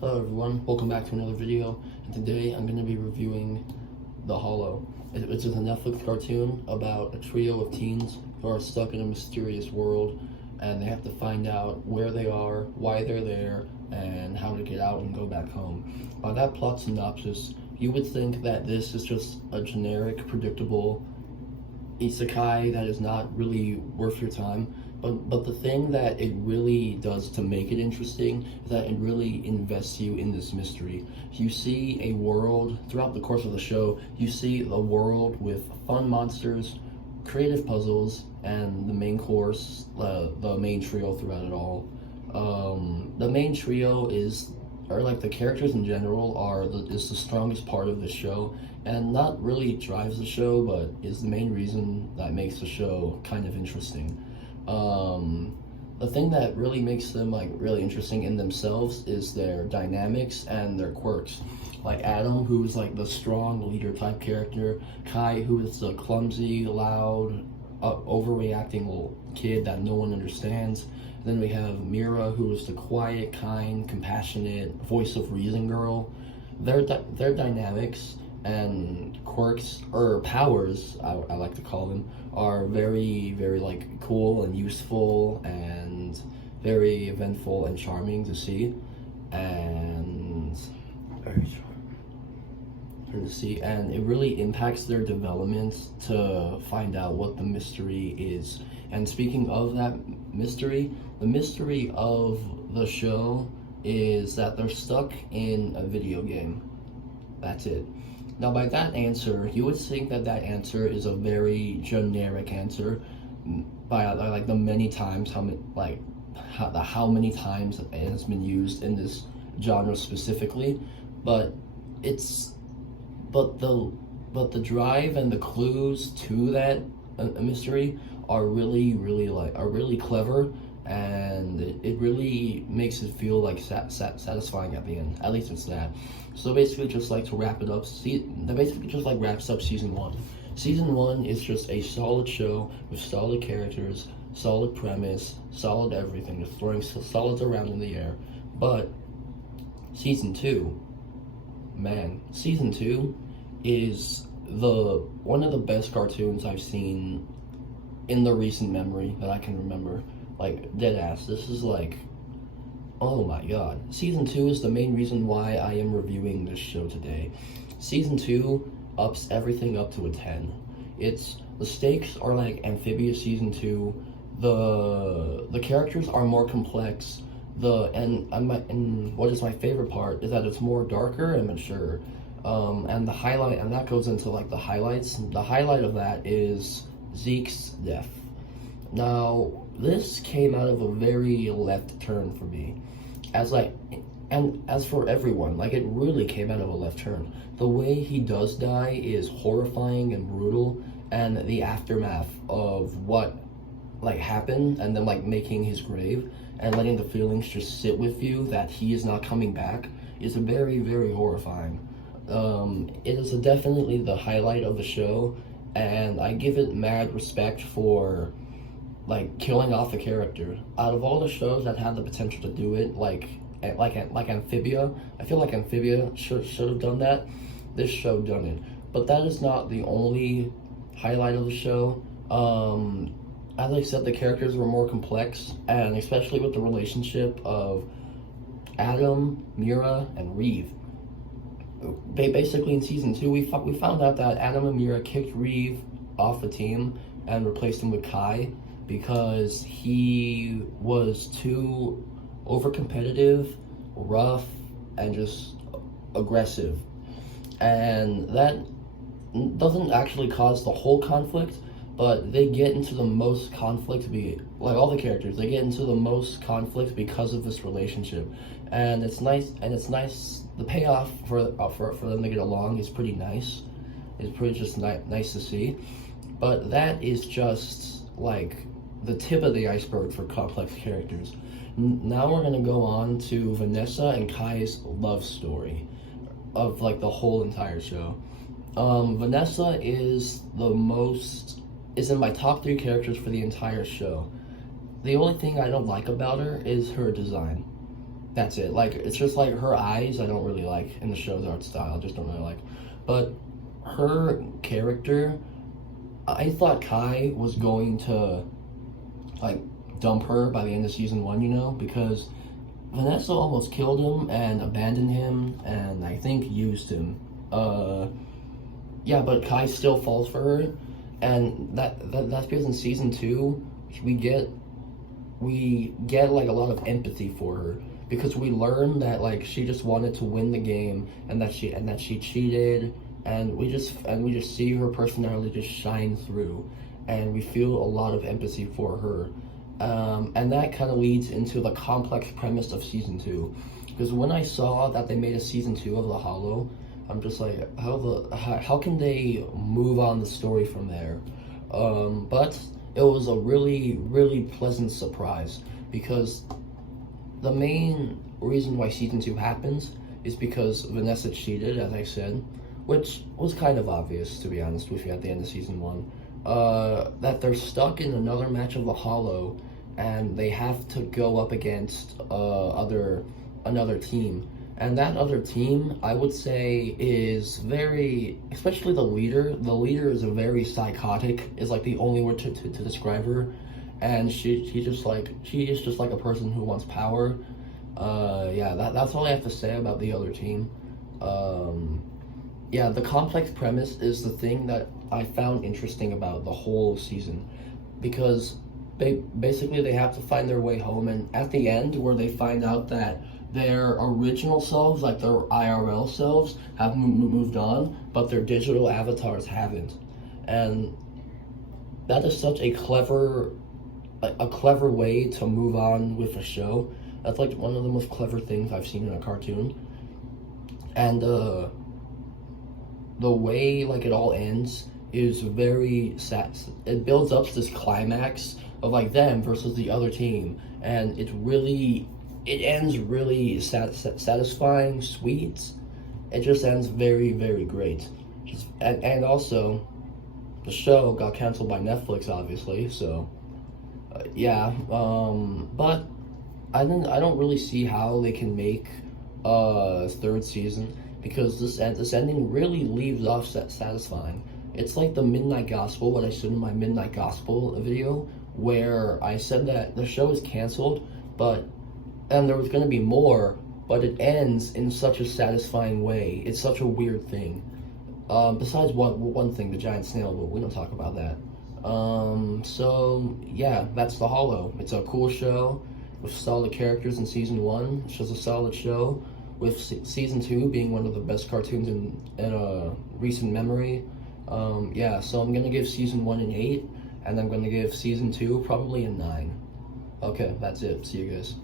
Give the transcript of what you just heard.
Hello everyone, welcome back to another video, and today I'm going to be reviewing The Hollow. It's a Netflix cartoon about a trio of teens who are stuck in a mysterious world, and they have to find out where they are, why they're there, and how to get out and go back home. By that plot synopsis, you would think that this is just a generic, predictable isekai that is not really worth your time. But the thing that it really does to make it interesting is that it really invests you in this mystery. You see a world, throughout the course of the show, you see a world with fun monsters, creative puzzles, and the main course, the main trio throughout it all. The main trio or like the characters in general is the strongest part of the show, and not really drives the show, but is the main reason that makes the show kind of interesting. The thing that really makes them like really interesting in themselves is their dynamics and their quirks. Like Adam, who's like the strong leader type character, Kai, who is the clumsy, loud, overreacting little kid that no one understands. Then we have Mira, who is the quiet, kind, compassionate, voice of reason girl. Their dynamics and quirks, or powers, I like to call them, are very, very like cool and useful and very eventful and charming to see, and and it really impacts their development to find out what the mystery is. And speaking of that mystery, the mystery of the show is that they're stuck in a video game. That's it. Now, by that answer, you would think that that answer is a very generic answer, by like the many times how many times it has been used in this genre specifically, but the drive and the clues to that mystery are really clever, and it really makes it feel like satisfying at the end. At least it's that. So basically, just like to wrap it up, that basically just like wraps up season 1. Season 1 is just a solid show with solid characters, solid premise, solid everything, just throwing solids around in the air. But season 2, man, season 2 is one of the best cartoons I've seen in the recent memory that I can remember. Like, dead ass. This is like, oh my god. Season 2 is the main reason why I am reviewing this show today. Season 2 ups everything up to a 10. The stakes are like Amphibious Season 2. The characters are more complex. And what is my favorite part is that it's more darker and mature. And that goes into like the highlights. The highlight of that is Zeke's death. Now, this came out of a very left turn for me. And as for everyone, like, it really came out of a left turn. The way he does die is horrifying and brutal, and the aftermath of what, like, happened, and then, like, making his grave, and letting the feelings just sit with you that he is not coming back, is very, very horrifying. It is definitely the highlight of the show, and I give it mad respect for like killing off a character. Out of all the shows that had the potential to do it, like Amphibia, I feel like Amphibia should have done that. This show done it, but that is not the only highlight of the show. As I said, the characters were more complex, and especially with the relationship of Adam, Mira, and Reeve. Basically, in season 2, we found out that Adam and Mira kicked Reeve off the team and replaced him with Kai, because he was too overcompetitive, rough, and just aggressive. And that doesn't actually cause the whole conflict, but they get into the most conflict, like all the characters, they get into the most conflict because of this relationship. And it's nice, the payoff for them to get along is pretty nice. It's pretty just nice to see. But that is just like the tip of the iceberg for complex characters. Now we're gonna go on to Vanessa and Kai's love story of like the whole entire show. Vanessa is in my top 3 characters for the entire show. The only thing I don't like about her is her design. That's it. Like, it's just like her eyes, I don't really like in the show's art style. I just don't really like. But her character, I thought Kai was going to like dump her by the end of season one, you know, because Vanessa almost killed him and abandoned him and I think used him. Yeah, but Kai still falls for her, and that's because in season two we get like a lot of empathy for her because we learn that like she just wanted to win the game and that she cheated, and we just see her personality just shine through, and we feel a lot of empathy for her. And that kind of leads into the complex premise of season two, because when I saw that they made a season two of The Hollow, I'm just like, how can they move on the story from there? But it was a really pleasant surprise, because the main reason why season two happens is because Vanessa cheated, as I said, which was kind of obvious, to be honest with you, at the end of season one. That they're stuck in another match of The Hollow, and they have to go up against another team. And that other team, I would say, is very, especially the leader. The leader is a very psychotic, is like the only word to describe her. And she is just like a person who wants power. Yeah, that's all I have to say about the other team. Yeah, the complex premise is the thing that I found interesting about the whole season, because basically they have to find their way home, and at the end where they find out that their original selves, like their IRL selves, have moved on, but their digital avatars haven't. And that is such a clever way to move on with a show. That's like one of the most clever things I've seen in a cartoon. And the way like it all ends is very sad. It builds up to this climax of like them versus the other team, and it ends really satisfying, sweet. It just ends very great. And also, the show got canceled by Netflix, obviously. So, yeah. But I don't really see how they can make a third season, because this ending really leaves off satisfying. It's like the Midnight Gospel, what I said in my Midnight Gospel video, where I said that the show is canceled, and there was going to be more, but it ends in such a satisfying way. It's such a weird thing. Besides one thing, the giant snail, but we don't talk about that. So, yeah, that's The Hollow. It's a cool show with solid characters in season one. It's just a solid show, with season two being one of the best cartoons in recent memory. Yeah, so I'm going to give season one an 8, and I'm going to give season two probably a 9. Okay, that's it. See you guys.